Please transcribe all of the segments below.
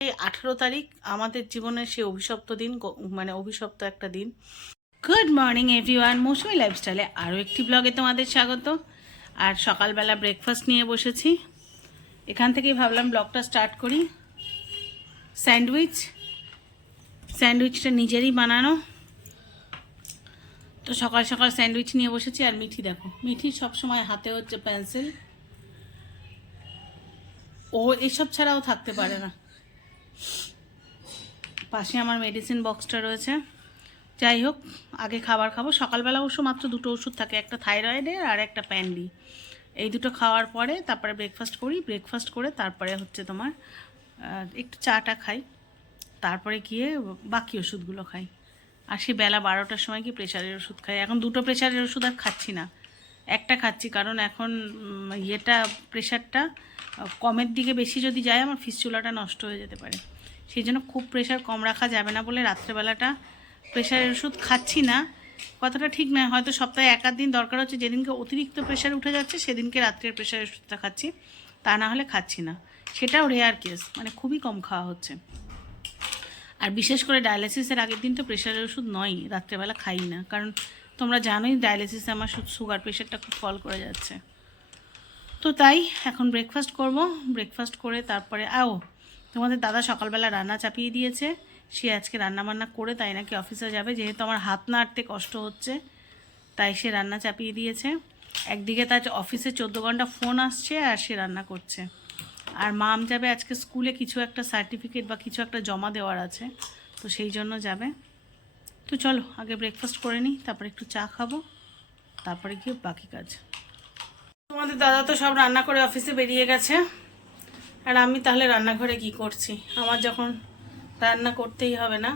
এই আঠেরো তারিখ আমাদের জীবনের সেই অভিশপ্ত দিন মানে অভিশপ্ত একটা দিন। গুড মর্নিং এভরিওয়ান মৌসুমি লাইফস্টাইলে আরও একটি ব্লগে তোমাদের স্বাগত। আর সকালবেলা ব্রেকফাস্ট নিয়ে বসেছি। এখান থেকেই ভাবলাম ব্লগটা স্টার্ট করি। স্যান্ডউইচ স্যান্ডউইচটা নিজেরই বানানো। তো সকাল সকাল স্যান্ডউইচ নিয়ে বসেছি। আর মিঠি দেখো, মিঠি সবসময় হাতে হচ্ছে পেন্সিল ও এসব ছাড়াও থাকতে পারে না। পাশে আমার মেডিসিন বক্সটা রয়েছে। যাই হোক, আগে খাবার খাব। সকালবেলা অবশ্য মাত্র দুটো ওষুধ থাকে, একটা থাইরয়েডের আর একটা প্যান্ডি এই দুটো খাওয়ার পরে তারপরে ব্রেকফাস্ট করি। ব্রেকফাস্ট করে তারপরে হচ্ছে তোমার একটু চাটা খাই। তারপরে গিয়ে বাকি ওষুধগুলো খাই। আর সে বেলা বারোটার সময় কি প্রেশারের ওষুধ খাই। এখন দুটো প্রেশারের ওষুধ আর খাচ্ছি না। একটা খাচ্ছি, কারণ এখন ইয়েটা প্রেশারটা কমের দিকে বেশি যদি যায়, আমার ফিসচুলাটা নষ্ট হয়ে যেতে পারে। সেই জন্য খুব প্রেশার কম রাখা যাবে না বলে রাত্রেবেলাটা প্রেশারের ওষুধ খাচ্ছি না। কথাটা ঠিক নয়, হয়তো সপ্তাহে এক দিন দরকার হচ্ছে, যেদিনকে অতিরিক্ত প্রেশার উঠে যাচ্ছে, সেদিনকে রাত্রের প্রেশারের ওষুধটা খাচ্ছি। তা না হলে খাচ্ছি না। সেটাও রেয়ার কেস মানে খুবই কম খাওয়া হচ্ছে। আর বিশেষ করে ডায়ালিসিসের আগের দিন তো প্রেশারের ওষুধ নয় রাত্রেবেলা খাই না। কারণ তোমরা জানোই ডায়ালিসিসে আমার সুগার প্রেশারটা খুব ফল করে যাচ্ছে। তো তাই এখন ব্রেকফাস্ট করব। ব্রেকফাস্ট করে তারপরে, আও, তোমাদের দাদা সকালবেলা রান্না চাপিয়ে দিয়েছে। সে আজকে রান্না বান্না করে তাই নাকি অফিসে যাবে। যেহেতু আমার হাত নাড়তে কষ্ট হচ্ছে, তাই সে রান্না চাপিয়ে দিয়েছে। একদিকে তার অফিসে চোদ্দ ঘণ্টা ফোন আসছে আর সে রান্না করছে। আর মাম যাবে আজকে স্কুলে কিছু একটা সার্টিফিকেট বা কিছু একটা জমা দেওয়ার আছে। তো সেই জন্য যাবে। তো চলো, আগে ব্রেকফাস্ট করে নিই, তারপরে একটু চা খাব, তারপরে গিয়ে বাকি কাজ। তোমাদের দাদা তো সব রান্না করে অফিসে বেরিয়ে গেছে। আর আমি তাহলে রান্নাঘরে কি করছি? আমার যখন রান্না করতেই হবে না।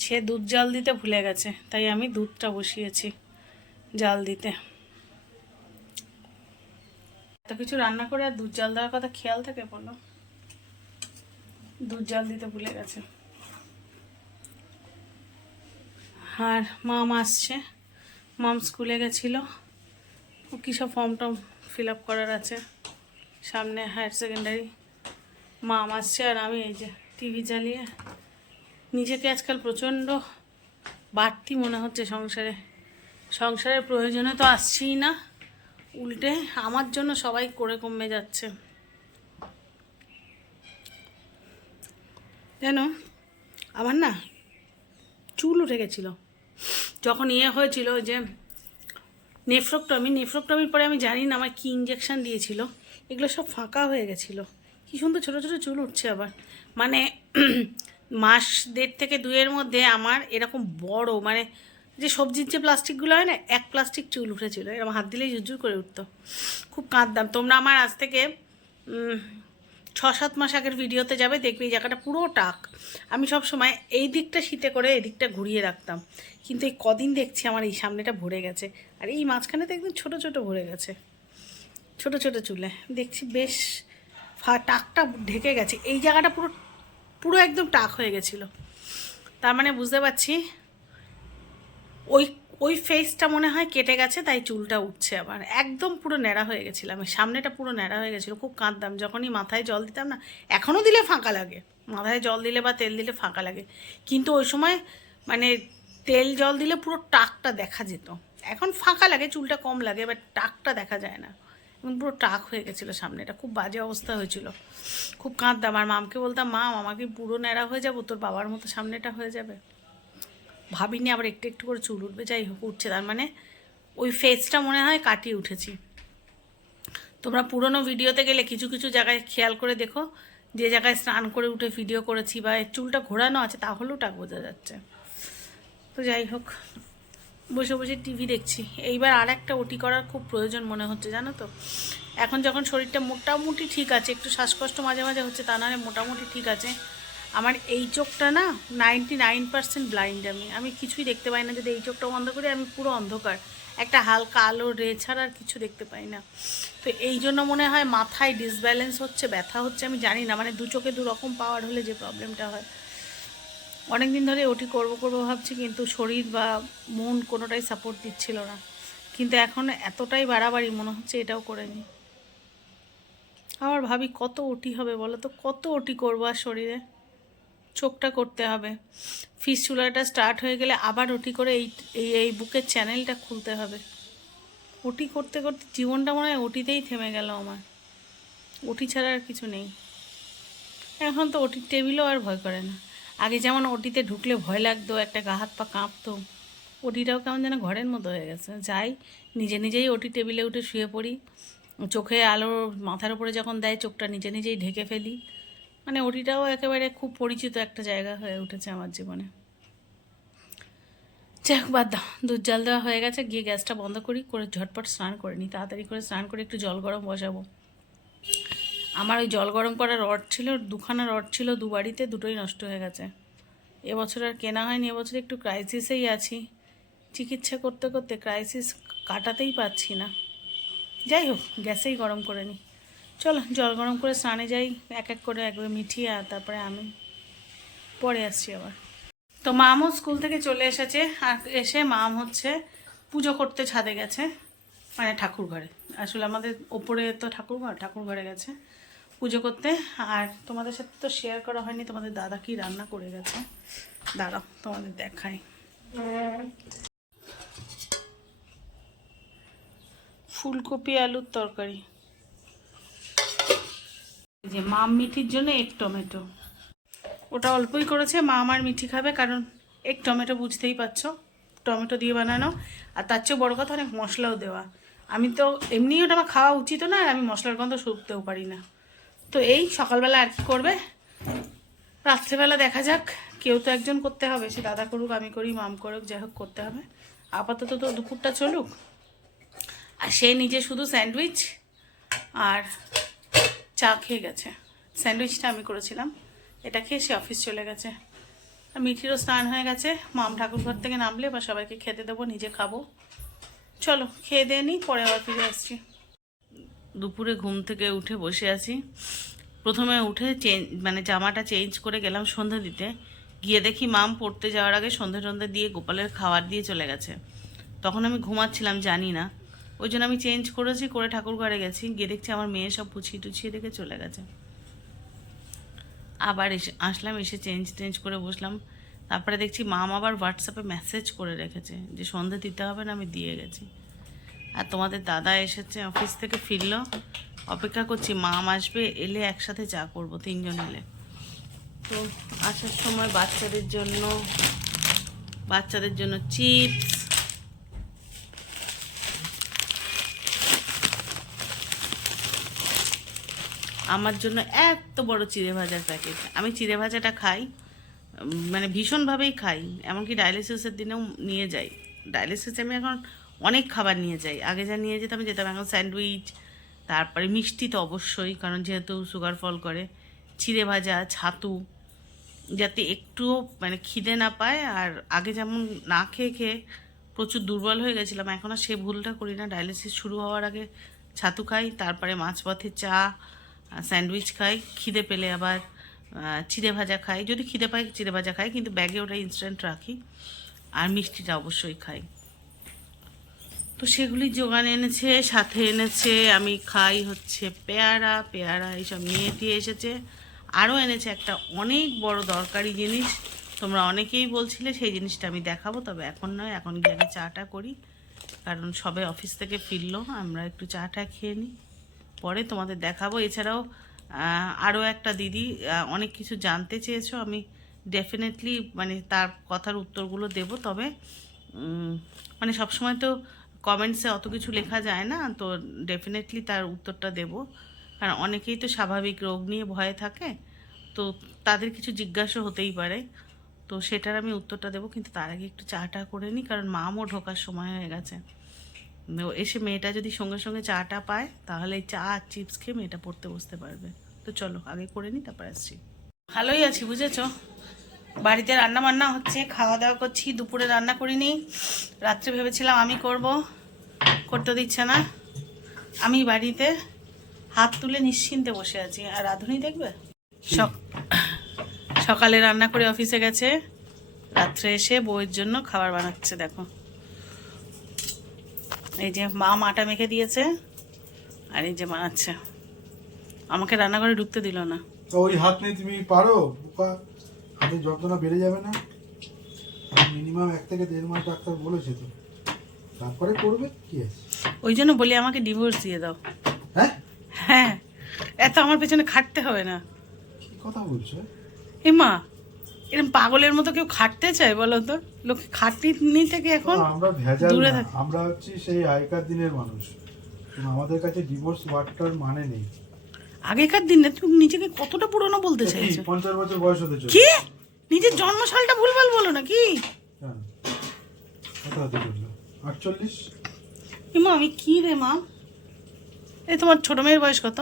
সে দুধ জাল দিতে ভুলে গেছে, তাই আমি দুধটা বসিয়েছি জাল দিতে। এত কিছু রান্না করে আর দুধ জাল দেওয়ার কথা খেয়াল থাকে বলো? দুধ জাল দিতে ভুলে গেছে। আর মাম আসছে। মাম স্কুলে গেছিল। কী সব ফর্ম টর্ম ফিল আপ করার আছে? সামনে হায়ার সেকেন্ডারি মাম আসছে আর আমি এই যে টিভি চালিয়ে নিজেকে আজকাল প্রচণ্ড বাড়তি মনে হচ্ছে সংসারে। সংসারের প্রয়োজনে তো আসছেই না। উল্টে আমার জন্য সবাই করে কমে যাচ্ছে। যেন আমার না চুল উঠে গেছিল। যখন ইয়ে হয়েছিল যে নেফ্রোক্টমি, নেফ্রোক্টমির পরে আমি জানি না আমার কী ইঞ্জেকশান দিয়েছিল। এগুলো সব ফাঁকা হয়ে গেছিল। কী সুন্দর ছোটো ছোটো চুল উঠছে আবার। মানে মাস দেড় থেকে দুয়ের মধ্যে আমার এরকম বড় মানে যে সবজির যে প্লাস্টিকগুলো হয় না, এক প্লাস্টিক চুল উঠেছিল। এরকম হাত দিলেই ঝুরঝুর করে উঠতো। খুব কাঁদতাম। তোমরা আমার আজ থেকে ছ সাত মাস আগের ভিডিওতে যাবে, দেখবে এই জায়গাটা পুরো টাক। আমি সব সময় এই দিকটা শীতে করে এই দিকটা ঘুরিয়ে রাখতাম। কিন্তু এই কদিন দেখছি আমার এই সামনেটা ভরে গেছে। আর এই মাঝখানে তো একদম ছোটো ছোটো ভরে গেছে। ছোট ছোট চুলে। দেখছি বেশ ফা, টাকটা ঢেকে গেছে। এই জায়গাটা পুরো পুরো একদম টাক হয়ে গেছিল। তার মানে বুঝতে পারছি, ওই ওই ফেসটা মনে হয় কেটে গেছে, তাই চুলটা উঠছে আবার। একদম পুরো ন্যাড়া হয়ে গেছিলাম সামনেটা পুরো ন্যাড়া হয়ে গেছিল, খুব কাঁদতাম। যখনই মাথায় জল দিতাম না এখনও দিলে ফাঁকা লাগে। মাথায় জল দিলে বা তেল দিলে ফাঁকা লাগে। কিন্তু ওই সময় মানে তেল জল দিলে পুরো টাকটা দেখা যেত। এখন ফাঁকা লাগে, চুলটা কম লাগে বাট টাকটা দেখা যায় না। এবং পুরো টাক হয়ে গেছিল সামনেটা। খুব বাজে অবস্থা হয়েছিল। খুব কাঁদতাম। আর মামকে বলতাম মাম আমাকে পুরো ন্যাড়া হয়ে যাব? তোর বাবার মতো সামনেটা হয়ে যাবে? ভাবিনি আবার একটু একটু করে চুল উঠবে, যাই হোক উঠছে। তার মানে ওই ফেসটা মনে হয় কাটিয়ে উঠেছি। তোমরা পুরনো ভিডিওতে গেলে কিছু কিছু জায়গায় খেয়াল করে দেখো, যে জায়গায় স্নান করে উঠে ভিডিও করেছি বা চুলটা ঘোরানো আছে তাহলেও টাক বোঝা যাচ্ছে। তো যাই হোক, বসে বসে টিভি দেখছি। এইবার আর একটা ওটি করার খুব প্রয়োজন মনে হচ্ছে, জানো তো? এখন যখন শরীরটা মোটামুটি ঠিক আছে, একটু শ্বাসকষ্ট মাঝে মাঝে হচ্ছে, তা নাহলে মোটামুটি ঠিক আছে। আমার এই চোখটা না নাইনটি নাইন পার্সেন্ট ব্লাইন্ড আমি। আমি কিছুই দেখতে পাই না। যদি এই চোখটা বন্ধ করি, আমি পুরো অন্ধকার। একটা হালকা আলো, রে ছাড়া আর কিছু দেখতে পাই না। তো এই জন্য মনে হয় মাথায় ডিসব্যালেন্স হচ্ছে, ব্যথা হচ্ছে, আমি জানি না। মানে দু চোখে দু রকম পাওয়ার হলে যে প্রবলেমটা হয়। অনেক দিন ধরে ওটি করব করব ভাবছি, কিন্তু শরীর বা মন কোনোটাই সাপোর্ট দিচ্ছিল না। কিন্তু এখন এতটাই বাড়াবাড়ি মনে হচ্ছে এটাও করে নিই আবার ভাবি কত ওটি হবে বলো তো? কত ওটি করব আর শরীরে? চোখটা করতে হবে। ফিস চুলাটা স্টার্ট হয়ে গেলে আবার ওটি করে এই এই বুকের চ্যানেলটা খুলতে হবে। ওটি করতে করতে জীবনটা মনে হয় ওটিতেই থেমে গেল আমার। ওটি ছাড়া আর কিছু নেই। এখন তো ওটির টেবিলও আর ভয় করে না। আগে যেমন ওটিতে ঢুকলে ভয় লাগতো, একটা গা হাত পা কাঁপতো। ওটিটাও কেমন যেন ঘরের মতো হয়ে গেছে। যাই, নিজে নিজেই ওটি টেবিলে উঠে শুয়ে পড়ি। চোখে আলো মাথার উপরে যখন দেয়, চোখটা নিজে নিজেই ঢেকে ফেলি। মানে ওটিটাও একেবারে খুব পরিচিত একটা জায়গা হয়ে উঠেছে আমার জীবনে। যাক, বাদ দাও। দুধ জাল দেওয়া হয়ে গেছে, গিয়ে গ্যাসটা বন্ধ করি, করে ঝটপট স্নান করে নিই তাড়াতাড়ি করে স্নান করে একটু জল গরম বসাবো। আমার ওই জল গরম করার রড ছিল, দুখানা রড ছিল দু বাড়িতে, দুটোই নষ্ট হয়ে গেছে। এবছর আর কেনা হয়নি, এবছর একটু ক্রাইসিসেই আছি। চিকিৎসা করতে করতে ক্রাইসিস কাটাতেই পারছি না। যাই হোক, গ্যাসেই গরম করে নিই চলো, জল গরম করে স্নানে যাই, এক এক করে একবার মিঠিয়ে আর তারপরে আমি পরে আসছি আবার। তো মামও স্কুল থেকে চলে এসেছে, আর এসে মাম হচ্ছে পুজো করতে ছাদে গেছে মানে ঠাকুর ঘরে। আসলে আমাদের ওপরে তো ঠাকুর ঘর, ঠাকুর ঘরে গেছে পুজো করতে। আর তোমাদের সাথে তো শেয়ার করা হয়নি, তোমাদের দাদা কি রান্না করে গেছে? দাঁড়াও, তোমাদের দেখাই। ফুলকপি, আলুর তরকারি। যে মাম মিঠির জন্য এক টমেটো। ওটা অল্পই করেছে, মা আমার মিঠি খাবে, কারণ এক টমেটো বুঝতেই পারছ। টমেটো দিয়ে বানানো, আর তার চেয়েও বড়ো কথা, অনেক মশলাও দেওয়া। আমি তো এমনিই ওটা আমার খাওয়া উচিত না, আর আমি মশলার গন্ধ শুকতেও পারি না। তো এই সকালবেলা আর কি করবে? রাত্রেবেলা দেখা যাক, কেউ তো একজন করতে হবে, সে দাদা করুক, আমি করি, মাম করুক, যাই হোক করতে হবে। আপাতত তো দুপুরটা চলুক। আর সে নিজে শুধু স্যান্ডউইচ, আর চা খেয়ে গেছে। স্যান্ডউইচটা আমি করেছিলাম। এটা খেয়ে সে অফিস চলে গেছে। আর মিঠিরও স্নান হয়ে গেছে। মাম ঠাকুর ঘর থেকে নামলে বা সবাইকে খেতে দেবো, নিজে খাব। চলো, খেয়ে দিয়ে নিই পরে আবার ফিরে আসছি। দুপুরে ঘুম থেকে উঠে বসে আছি। প্রথমে উঠে চেঞ্জ মানে জামাটা চেঞ্জ করে গেলাম সন্ধে দিতে। গিয়ে দেখি মাম পড়তে যাওয়ার আগে সন্ধে সন্ধে দিয়ে গোপালের খাবার দিয়ে চলে গেছে। তখন আমি ঘুমাচ্ছিলাম, জানি না। ওই জন্য আমি চেঞ্জ করেছি, করে ঠাকুর ঘরে গেছি। গিয়ে দেখছি আমার মেয়ে সব পুছিয়ে টুছিয়ে রেখে চলে গেছে। আবার এসে, আসলাম, এসে চেঞ্জ টেঞ্জ করে বসলাম। তারপরে দেখছি মাম আবার হোয়াটসঅ্যাপে মেসেজ করে রেখেছে যে সন্ধে দিতে হবে না, আমি দিয়ে গেছি। আর তোমাদের দাদা এসেছে অফিস থেকে ফিরলো। অপেক্ষা করছি, মাম আসবে, এলে একসাথে চা করব, তিনজন এলে। তো আসার সময় বাচ্চাদের জন্য বাচ্চাদের জন্য চিপস আমার জন্য এত বড় চিড়ে ভাজার প্যাকেট আমি চিড়ে ভাজাটা খাই মানে ভীষণভাবেই খাই, এমনকি ডায়ালিসিসের দিনেও নিয়ে যাই। ডায়ালিসিসে আমি এখন অনেক খাবার নিয়ে যাই। আগে যা নিয়ে যেতাম যেতাম এখন স্যান্ডউইচ, তারপরে মিষ্টি তো অবশ্যই, কারণ যেহেতু সুগার ফল করে, চিড়ে ভাজা, ছাতু, যাতে একটুও মানে খিদে না পায়, আর আগে যেমন না খেয়ে খেয়ে প্রচুর দুর্বল হয়ে গেছিলাম, এখন আর সে ভুলটা করি না। ডায়ালিসিস শুরু হওয়ার আগে ছাতু খাই, তারপরে মাছ পথে চা স্যান্ডউইচ খাই, খিদে পেলে আবার চিড়ে ভাজা খাই। যদি খিদে পাই, চিড়ে ভাজা খাই, কিন্তু ব্যাগে ওটা ইনস্ট্যান্ট রাখি। আর মিষ্টিটা অবশ্যই খাই। তো সেগুলি জোগান এনেছে, সাথে এনেছে, আমি খাই হচ্ছে পেয়ারা পেয়ারা এইসব নিয়ে দিয়ে এসেছে। আরও এনেছে একটা অনেক বড় দরকারি জিনিস। তোমরা অনেকেই বলছিলে সেই জিনিসটা আমি দেখাবো, তবে এখন নয়, এখন গিয়ে আগে চাটা করি। কারণ সবে অফিস থেকে ফিরলো, আমরা একটু চাটা খেয়ে নিই। পরে তোমাদের দেখাবো। এছাড়াও আরও একটা দিদি অনেক কিছু জানতে চেয়েছো, আমি ডেফিনেটলি মানে তার কথার উত্তরগুলো দেব। তবে মানে সবসময় তো কমেন্টসে অত কিছু লেখা যায় না, তো ডেফিনেটলি তার উত্তরটা দেব। কারণ অনেকেই তো স্বাভাবিক রোগ নিয়ে ভয়ে থাকে, তো তাদের কিছু জিজ্ঞাসা হতেই পারে। তো সেটার আমি উত্তরটা দেবো, কিন্তু তার আগে একটু চাটা করে নিই কারণ মামও ঢোকার সময় হয়ে গেছে। এসে মেয়েটা যদি সঙ্গে সঙ্গে চাটা পায় তাহলে চা আর চিপস খেয়ে মেয়েটা পড়তে বসতে পারবে। তো চলো আগে করে নিই তারপর আসছি। ভালোই আছি বুঝেছ? বাড়িতে রান্না বান্না হচ্ছে খাওয়া দাওয়া করছি দুপুরে রান্না করিনি। রাত্রে ভেবেছিলাম আমি করব করতে দিচ্ছে না। আমি বাড়িতে হাত তুলে নিশ্চিন্তে বসে আছি। আর রাঁধুনি দেখবে? সক- সকালে রান্না করে অফিসে গেছে রাত্রে এসে বউয়ের জন্য খাবার বানাচ্ছে দেখো। এই যে মা মাটা মেখে দিয়েছে আর এই যে বানাচ্ছে আমাকে রান্নাঘরে ঢুকতে দিল না। তো ওই হাত নিয়ে তুমি পারো? হাতের যন্ত্রণা বেড়ে যাবে না? মিনিমাম এক থেকে দেড় মাস ডাক্তার বলেছে তো। তারপরে করবে কি আছে? ওই জন্য বলি আমাকে ডিভোর্স দিয়ে দাও। হ্যাঁ? হ্যাঁ। এত আমার পেছনে খাটতে হবে না। কি কথা বলছো? এ মা এরকম পাগলের মতো কেউ খাটতে চায় বলো তো? লোকে খাটনি থেকে এখন আমরা ভেজাল দূরে থাকি। আমরা হচ্ছি সেই আগেকার দিনের মানুষ। আমাদের কাছে ডিভোর্স ওয়ার্ডটার মানে নেই। আগেকার দিনে তুমি নিজেকে কতটা পুরনো বলতে চাইছো? পঞ্চাশ বছর বয়স হতে চলে কি? নিজের জন্মসালটা ভুলভাল বলো না কি? হ্যাঁ। আটচল্লিশ? মা আমি কি রে মা? এই তোমার ছোট মেয়ের বয়স কত?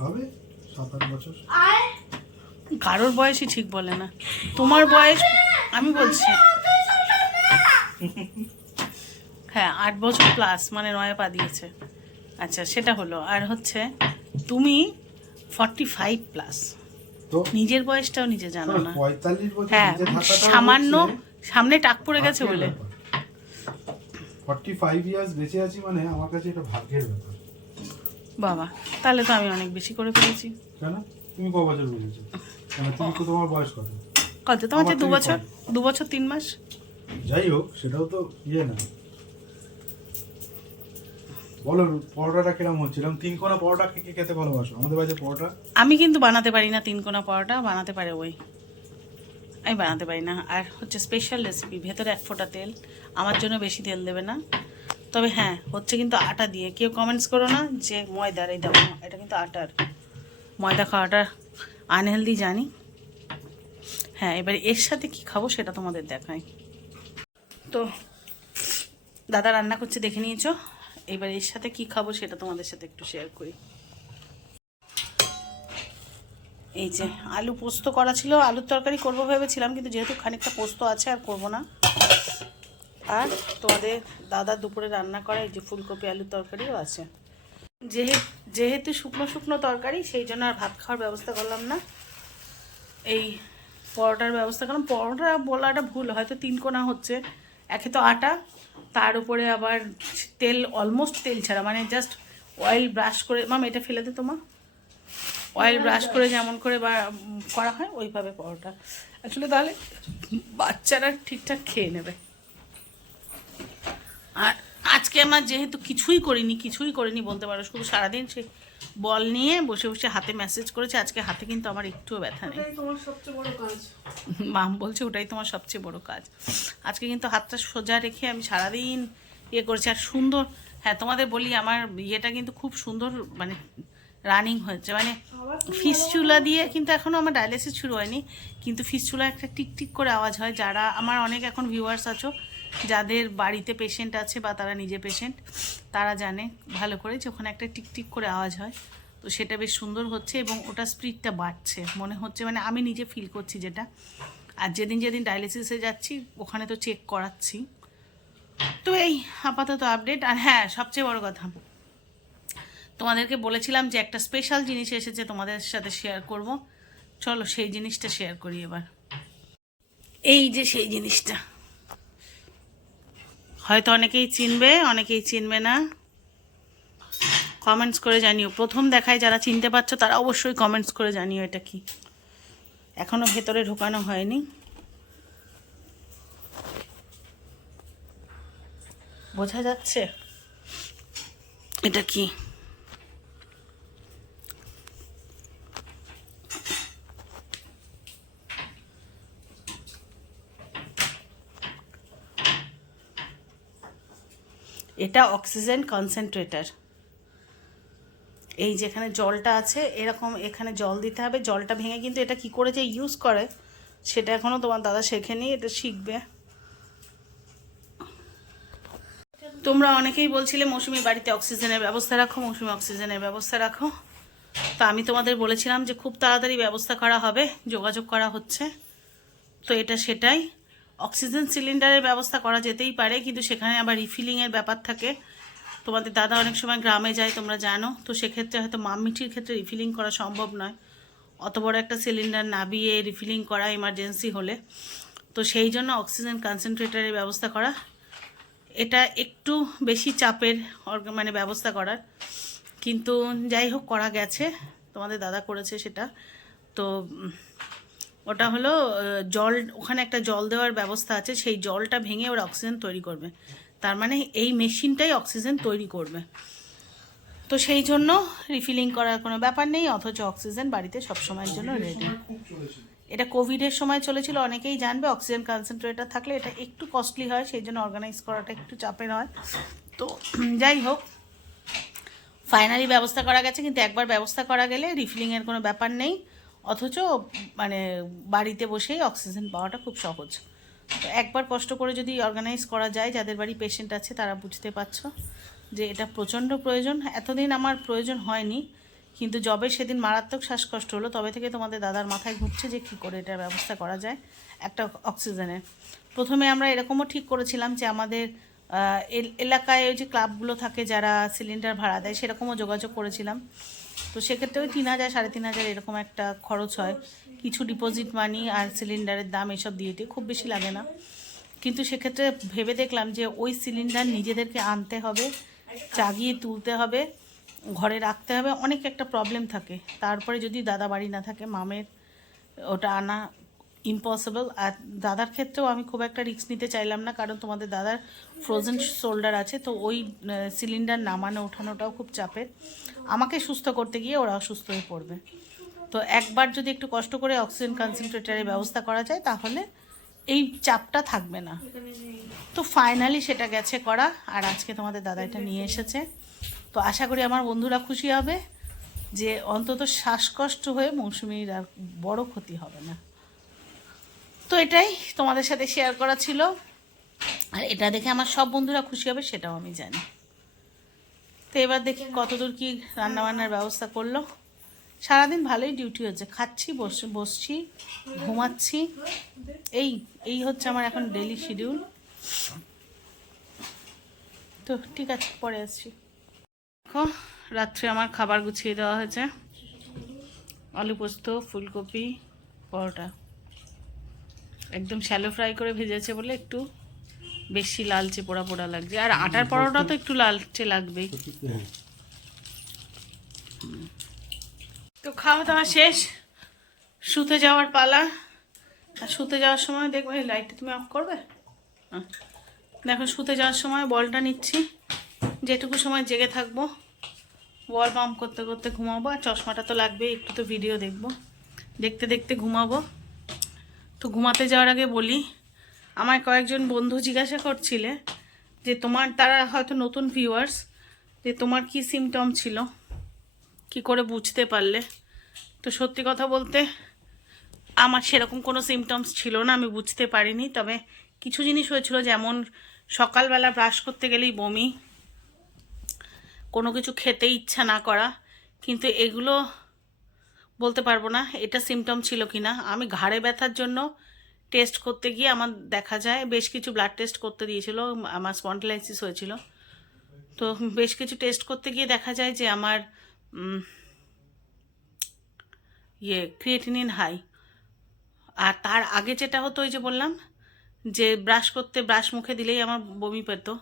হবে? সাত আট বছর। কারোর বয়সই ঠিক বলে না। তোমার বয়স আমি বলছি। হ্যাঁ আট বছর প্লাস মানে নয় পা দিয়েছে। আচ্ছা সেটা হলো। আর হচ্ছে তুমি ফর্টি ফাইভ প্লাস নিজের বয়সটাও নিজে জানো না। হ্যাঁ সামান্য সামনে টাক পড়ে গেছে বলে। ফর্টি ফাইভ ইয়ার্স বেঁচে আছি মানে আমার কাছে এটা ভাগ্যের ব্যাপার। বাবা তাহলে তো আমি অনেক বেশি করে ফেলেছি। কেন? তুমি ক বছর বুঝেছ? তুমি তো তোমার বয়স কত? কত? তোমার যে দু বছর দু বছর তিন মাস? যাই হোক সেটাও তো ইয়ে না। বলো পরোটাটা কিরম হচ্ছে? তিন কোনা পরোটা কে কে খেতে ভালোবাসো? আমাদের বাড়িতে পরোটা? আমি কিন্তু বানাতে পারি না তিন কোনা পরোটা বানাতে পারে ওই। আমি বানাতে পারি না। আর হচ্ছে স্পেশাল রেসিপি ভেতরে এক ফোঁটা তেল। আমার জন্য বেশি তেল দেবে না। তবে হ্যাঁ হচ্ছে কিন্তু আটা দিয়ে। কেউ কমেন্টস করো না যে ময়দার এই দেখো এটা কিন্তু আটার। ময়দা খাওয়াটা আনহেলদি জানি। হ্যাঁ এবার এর সাথে কি খাব সেটা তোমাদের দেখাই। তো, দাদা রান্না করছে দেখে নিয়েছো? এবার এর সাথে কি খাব সেটা তোমাদের সাথে একটু শেয়ার করি। এই যে, আলু পোস্ত করা ছিল, আলুর তরকারি করব ভেবেছিলাম, কিন্তু যেহেতু খানিকটা পোস্ত আছে, আর করব না। আর তোমাদের দাদা দুপুরে রান্না করা, এই যে ফুলকপি, আলুর তরকারিও আছে। যেহেতু শুকনো শুকনো তরকারি, সেই জন্য আর ভাত খাওয়ার ব্যবস্থা করলাম না। এই পরোটার ব্যবস্থা করলাম। পরোটা বলাটা ভুল, হয়তো তিন কোনা হচ্ছে। একে তো আটা, তার উপরে আবার তেল অলমোস্ট তেল ছাড়া মানে জাস্ট অয়েল ব্রাশ করে মাম এটা ফেলে দে তোমা অয়েল ব্রাশ করে যেমন করে বা করা হয়, ওইভাবে পরোটা। অ্যাকচুয়ালি তাহলে বাচ্চারা ঠিকঠাক খেয়ে নেবে। আর আজকে আমার যেহেতু কিছুই করিনি কিছুই করিনি বলতে পারো শুধু সারাদিন সে বল নিয়ে বসে বসে হাতে মেসেজ করেছে আজকে হাতে কিন্তু আমার একটুও ব্যথা নেই। তোমার সবচেয়ে বড় কাজ। মাম বলছে ওটাই তোমার সবচেয়ে বড় কাজ। আজকে কিন্তু হাতটা সোজা রেখে আমি সারাদিন ইয়ে করেছি আর সুন্দর হ্যাঁ তোমাদের বলি আমার ইয়েটা কিন্তু খুব সুন্দর মানে রানিং হয়েছে মানে ফিস চুলা দিয়ে কিন্তু এখনও আমার ডায়ালিসিস শুরু হয়নি কিন্তু ফিস চুলা একটা টিক টিক করে আওয়াজ হয় যারা আমার অনেক এখন ভিউয়ার্স আছো যাদের বাড়িতে পেশেন্ট আছে বা তারা নিজে পেশেন্ট তারা জানে ভালো করে যে ওখানে একটা টিক টিক করে আওয়াজ হয়। তো সেটা বেশ সুন্দর হচ্ছে এবং ওটা স্পিডটা বাড়ছে। মনে হচ্ছে মানে আমি নিজে ফিল করছি যেটা। আর যেদিন যেদিন ডায়ালিসিসে যাচ্ছি, ওখানে তো চেক করাচ্ছি। তো এই আপাতত আপডেট আর হ্যাঁ সবচেয়ে বড় কথা, তোমাদেরকে বলেছিলাম যে একটা স্পেশাল জিনিস এসেছে তোমাদের সাথে শেয়ার করব। চলো সেই জিনিসটা শেয়ার করি এবার। এই যে সেই জিনিসটা। হয়তো অনেকেই চিনবে অনেকেই চিনবে না। কমেন্টস করে জানিও। প্রথম দেখায় যারা চিনতে পারছ, তারা অবশ্যই কমেন্টস করে জানিও এটা কি। এখনও ভেতরে ঢোকানো হয়নি। বোঝা যাচ্ছে? এটা কি? এটা অক্সিজেন কনসেন্ট্রেটার এই যেখানে জলটা আছে, এরকম এখানে জল দিতে হবে। জলটা ভেঙে কিন্তু এটা কি করে যে ইউজ করে, সেটা এখনও তোমার দাদা শেখেনি এটা শিখবে। তোমরা অনেকেই বলছিলে মৌসুমি বাড়িতে অক্সিজেনের ব্যবস্থা রাখো, মৌসুমি অক্সিজেনের ব্যবস্থা রাখো। তো আমি তোমাদের বলেছিলাম যে খুব তাড়াতাড়ি ব্যবস্থা করা হবে, যোগাযোগ করা হচ্ছে। তো এটা সেটাই। অক্সিজেন সিলিন্ডারের ব্যবস্থা করা যেতেই পারে, কিন্তু সেখানে আবার রিফিলিংয়ের ব্যাপার থাকে। তোমাদের দাদা অনেক সময় গ্রামে যায়, তোমরা জানো, তো সেক্ষেত্রে হয়তো মামমিঠির ক্ষেত্রে রিফিলিং করা সম্ভব নয়। অত বড় একটা সিলিন্ডার নাবিয়ে রিফিলিং করা এমার্জেন্সি হলে। তো সেই জন্য অক্সিজেন কনসেন্ট্রেটারের ব্যবস্থা করা। এটা একটু বেশি চাপের মানে ব্যবস্থা করার। কিন্তু যাই হোক, করা গেছে। তোমাদের দাদা করেছে সেটা। তো ওটা হলো জল ওখানে একটা জল দেওয়ার ব্যবস্থা আছে সেই জলটা ভেঙে ওরা অক্সিজেন তৈরি করবে। তার মানে এই মেশিনটাই অক্সিজেন তৈরি করবে। তো সেই জন্য রিফিলিং করার কোনো ব্যাপার নেই অথচ অক্সিজেন বাড়িতে সবসময়ের জন্য রেডি এটা কোভিডের সময় চলেছিল অনেকেই জানবে অক্সিজেন কনসেন্ট্রেটার থাকলে এটা একটু কস্টলি হয় সেই জন্য অর্গানাইজ করাটা একটু চাপের হয়। তো যাই হোক ফাইনালি ব্যবস্থা করা গেছে কিন্তু একবার ব্যবস্থা করা গেলে রিফিলিংয়ের কোনো ব্যাপার নেই। অথচ মানে বাড়িতে বসেই অক্সিজেন পাওয়াটা খুব সহজ। তো একবার কষ্ট করে যদি অর্গানাইজ করা যায়, যাদের বাড়ি পেশেন্ট আছে, তারা বুঝতে পারছ যে এটা প্রচণ্ড প্রয়োজন। এতদিন আমার প্রয়োজন হয়নি, কিন্তু যবে সেদিন মারাত্মক শ্বাসকষ্ট হলো, তবে থেকে তোমাদের দাদার মাথায় ঘুরছে যে কী করে এটার ব্যবস্থা করা যায় একটা অক্সিজেনের। প্রথমে আমরা এরকমও ঠিক করেছিলাম যে আমাদের এল- এলাকায় ওই যে ক্লাবগুলো থাকে যারা সিলিন্ডার ভাড়া দেয়, সেরকমও যোগাযোগ করেছিলাম। তো সেক্ষেত্রে ওই তিন হাজার, সাড়ে তিন হাজার এরকম একটা খরচ হয়। কিছু ডিপোজিট মানি আর সিলিন্ডারের দাম এসব দিয়ে দিয়ে খুব বেশি লাগে না। কিন্তু সেক্ষেত্রে ভেবে দেখলাম যে ওই সিলিন্ডার নিজেদেরকে আনতে হবে, চাগিয়ে তুলতে হবে, ঘরে রাখতে হবে, অনেক একটা প্রবলেম থাকে। তারপরে যদি দাদা বাড়ি না থাকে, মামের ওটা আনা ইম্পসিবল আর দাদার ক্ষেত্রেও আমি খুব একটা রিস্ক নিতে চাইলাম না, কারণ তোমাদের দাদার ফ্রোজেন শোল্ডার আছে, তো ওই সিলিন্ডার নামানো, ওঠানোটাও খুব চাপের। আমাকে সুস্থ করতে গিয়ে ওরা অসুস্থ হয়ে পড়বে। তো একবার যদি একটু কষ্ট করে অক্সিজেন কনসেন্ট্রেটারের ব্যবস্থা করা যায়, তাহলে এই চাপটা থাকবে না। তো ফাইনালি সেটা গেছে করা, আর আজকে তোমাদের দাদা এটা নিয়ে এসেছে। তো আশা করি আমার বন্ধুরা খুশি হবে যে অন্তত শ্বাসকষ্ট হয়ে মৌসুমির আর বড় ক্ষতি হবে না। তো এটাই তোমাদের সাথে শেয়ার করা ছিল। আর এটা দেখে আমার সব বন্ধুরা খুশি হবে, সেটাও আমি জানি। তো এবার দেখি কতদূর কি রান্নাবান্নার ব্যবস্থা করল। সারাদিন ভালোই ডিউটি হচ্ছে। খাচ্ছি, বস বসছি, ঘুমাচ্ছি। এই এই হচ্ছে আমার এখন ডেলি শিডিউল তো ঠিক আছে, পরে আসছি। দেখো, রাত্রে আমার খাবার গুছিয়ে দেওয়া হয়েছে। আলু পোস্ত, ফুলকপি, পরোটা। একদম শ্যালো ফ্রাই করে ভেজেছে বলে একটু বেশি লালচে পোড়া পোড়া লাগছে। আর আটার পরোটা তো একটু লালচে লাগবেই। তো খাওয়া দাওয়া শেষ। শুতে যাওয়ার পালা। আর শুতে যাওয়ার সময় দেখবে এই লাইটটা তুমি অফ করবে? হ্যাঁ। দেখো শুতে যাওয়ার সময় বলটা নিচ্ছি। যেটুকু সময় জেগে থাকব বল পাম্প করতে করতে ঘুমাবো। আর চশমাটা তো লাগবেই একটু তো ভিডিও দেখব। দেখতে দেখতে ঘুমাবো। তো ঘুমাতে যাওয়ার আগে বলি আমার কয়েকজন বন্ধু জিজ্ঞাসা করছিলে যে তোমার, তারা হয়তো নতুন ভিউয়ার্স যে তোমার কি সিমটম ছিল? কি করে বুঝতে পারলে? তো সত্যি কথা বলতে, আমার সেরকম কোনো সিমটমস ছিল না, আমি বুঝতে পারিনি। তবে কিছু জিনিস হয়েছিল, যেমন সকালবেলা ব্রাশ করতে গেলেই বমি, কোনো কিছু খেতে ইচ্ছা না করা, কিন্তু এগুলো বলতে পারব না, এটা সিমটম ছিল কি না আমি ঘাড়ে ব্যথার জন্য টেস্ট করতে গিয়ে আমার দেখা যায়, বেশ কিছু ব্লাড টেস্ট করতে দিয়েছিল, আমার স্পন্ডিলাইসিস হয়েছিল। তো বেশ কিছু টেস্ট করতে গিয়ে দেখা যায় যে আমার ইয়ে ক্রিয়েটিনিন হাই আর তার আগে যেটা হতো ওই যে বললাম, যে ব্রাশ করতে ব্রাশ মুখে দিলেই আমার বমি পেতো।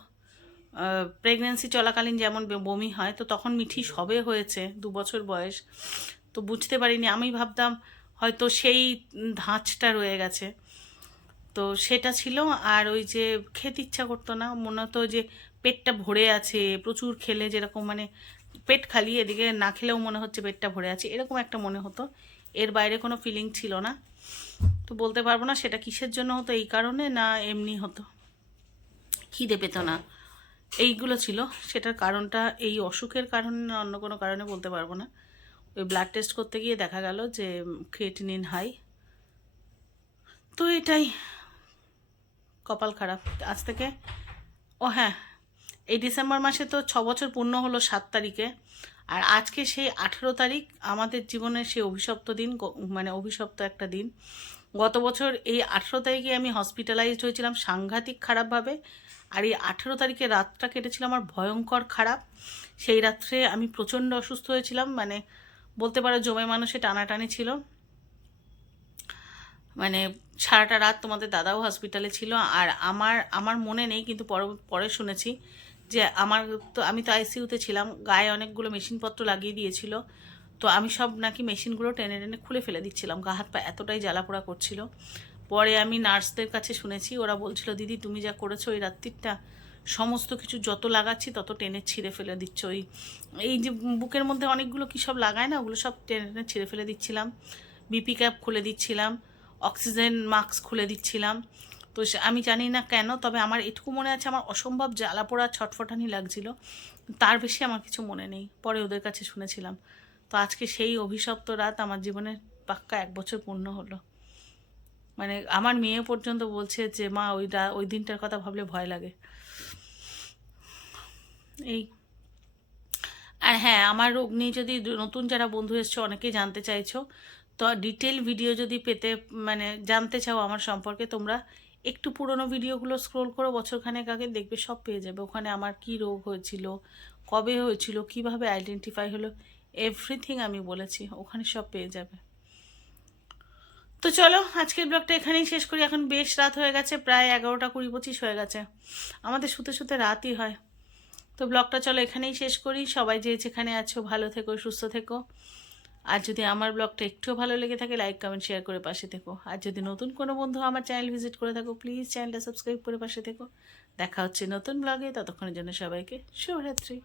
প্রেগনেন্সি চলাকালীন যেমন বমি হয়, তো তখন মিঠি সবে হয়েছে, দু বছর বয়স। তো বুঝতে পারিনি। আমি ভাবতাম হয়তো সেই ধাঁচটা রয়ে গেছে। তো সেটা ছিল। আর ওই যে খেতে ইচ্ছা করতো না। মনে হতো যে পেটটা ভরে আছে, প্রচুর খেলে যেরকম মানে পেট খালি, এদিকে না খেলেও মনে হচ্ছে পেটটা ভরে আছে। এরকম একটা মনে হতো। এর বাইরে কোনো ফিলিং ছিল না। তো বলতে পারব না সেটা কিসের জন্য হতো এই কারণে না এমনি হতো। খিদে পেতো না। এইগুলো ছিল। সেটার কারণটা, এই অসুখের কারণে না অন্য কোনো কারণে বলতে পারব না। ওই ব্লাড টেস্ট করতে গিয়ে দেখা গেল যে ক্রিয়েটিনিন হাই তো এটাই। কপাল খারাপ। আজ থেকে, ও হ্যাঁ এই ডিসেম্বর মাসে তো ছ বছর পূর্ণ হলো সাত তারিখে। আর আজকে সেই আঠেরো তারিখ আমাদের জীবনের সেই অভিশপ্ত দিন মানে অভিশপ্ত একটা দিন। গত বছর এই আঠেরো তারিখে আমি হসপিটালাইজড হয়েছিলাম সাংঘাতিক খারাপভাবে। আর এই আঠেরো তারিখে রাতটা কেটেছিল আমার ভয়ঙ্কর খারাপ। সেই রাত্রে আমি প্রচণ্ড অসুস্থ হয়েছিলাম মানে বলতে পারো জমে মানুষে টানাটানি ছিল। মানে সারাটা রাত তোমাদের দাদাও হসপিটালে ছিল আর আমার আমার মনে নেই কিন্তু পরে পরে শুনেছি যে আমার তো আমি তো আইসিইউতে ছিলাম, গায়ে অনেকগুলো মেশিনপত্র লাগিয়ে দিয়েছিল। তো আমি সব নাকি মেশিনগুলো টেনে টেনে খুলে ফেলে দিচ্ছিলাম, গা হাত পা এতটাই জ্বালাপোড়া করছিল। পরে আমি নার্সদের কাছে শুনেছি, ওরা বলছিল, দিদি, তুমি যা করেছ ওই রাত্রিটা সমস্ত কিছু যত লাগাচ্ছি তত টেনে ছিঁড়ে ফেলে দিচ্ছ ওই, এই যে বুকের মধ্যে অনেকগুলো কী সব লাগায় না? ওগুলো সব টেনে টেনে ছিঁড়ে ফেলে দিচ্ছিলাম। বিপি ক্যাপ খুলে দিচ্ছিলাম, অক্সিজেন মাস্ক খুলে দিচ্ছিলাম। তো আমি জানি না কেন, তবে আমার এটুকু মনে আছে আমার অসম্ভব জ্বালা পোড়া, ছটফটানি লাগছিল। তার বেশি আমার কিছু মনে নেই, পরে ওদের কাছে শুনেছিলাম। তো আজকে সেই অভিশপ্ত রাত আমার জীবনের পাক্কা এক বছর পূর্ণ হলো। মানে আমার মেয়ে পর্যন্ত বলছে যে, মা, ওই ওই দিনটার কথা ভাবলে ভয় লাগে। এই। আর হ্যাঁ আমার রোগ নিয়ে যদি নতুন যারা বন্ধু এসছো, অনেকেই জানতে চাইছো। তো ডিটেল ভিডিও যদি পেতে মানে জানতে চাও আমার সম্পর্কে, তোমরা একটু পুরনো ভিডিওগুলো স্ক্রোল করো, বছরখানেক আগে দেখবে সব পেয়ে যাবে। ওখানে আমার কি রোগ হয়েছিল, কবে হয়েছিল, কীভাবে আইডেন্টিফাই হলো এভরিথিং আমি বলেছি। ওখানে সব পেয়ে যাবে। তো চলো, আজকের ব্লগটা এখানেই শেষ করি। এখন বেশ রাত হয়ে গেছে, প্রায় এগারোটা কুড়ি পঁচিশ হয়ে গেছে। আমাদের শুতে শুতে রাতই হয়। তো ব্লগটা চলো এখানেই শেষ করি। সবাই যে যেখানে আছো, ভালো থেকো, সুস্থ থেকো। আর যদি আমার ব্লগটা একটুও ভালো লেগে থাকে লাইক কমেন্ট শেয়ার করে পাশে থেকো। আর যদি নতুন কোনো বন্ধু আমার চ্যানেল ভিজিট করে থাকো প্লিজ চ্যানেলটা সাবস্ক্রাইব করে পাশে থেকো। দেখা হচ্ছে নতুন ব্লগে ততক্ষণের জন্য সবাইকে শুভরাত্রি।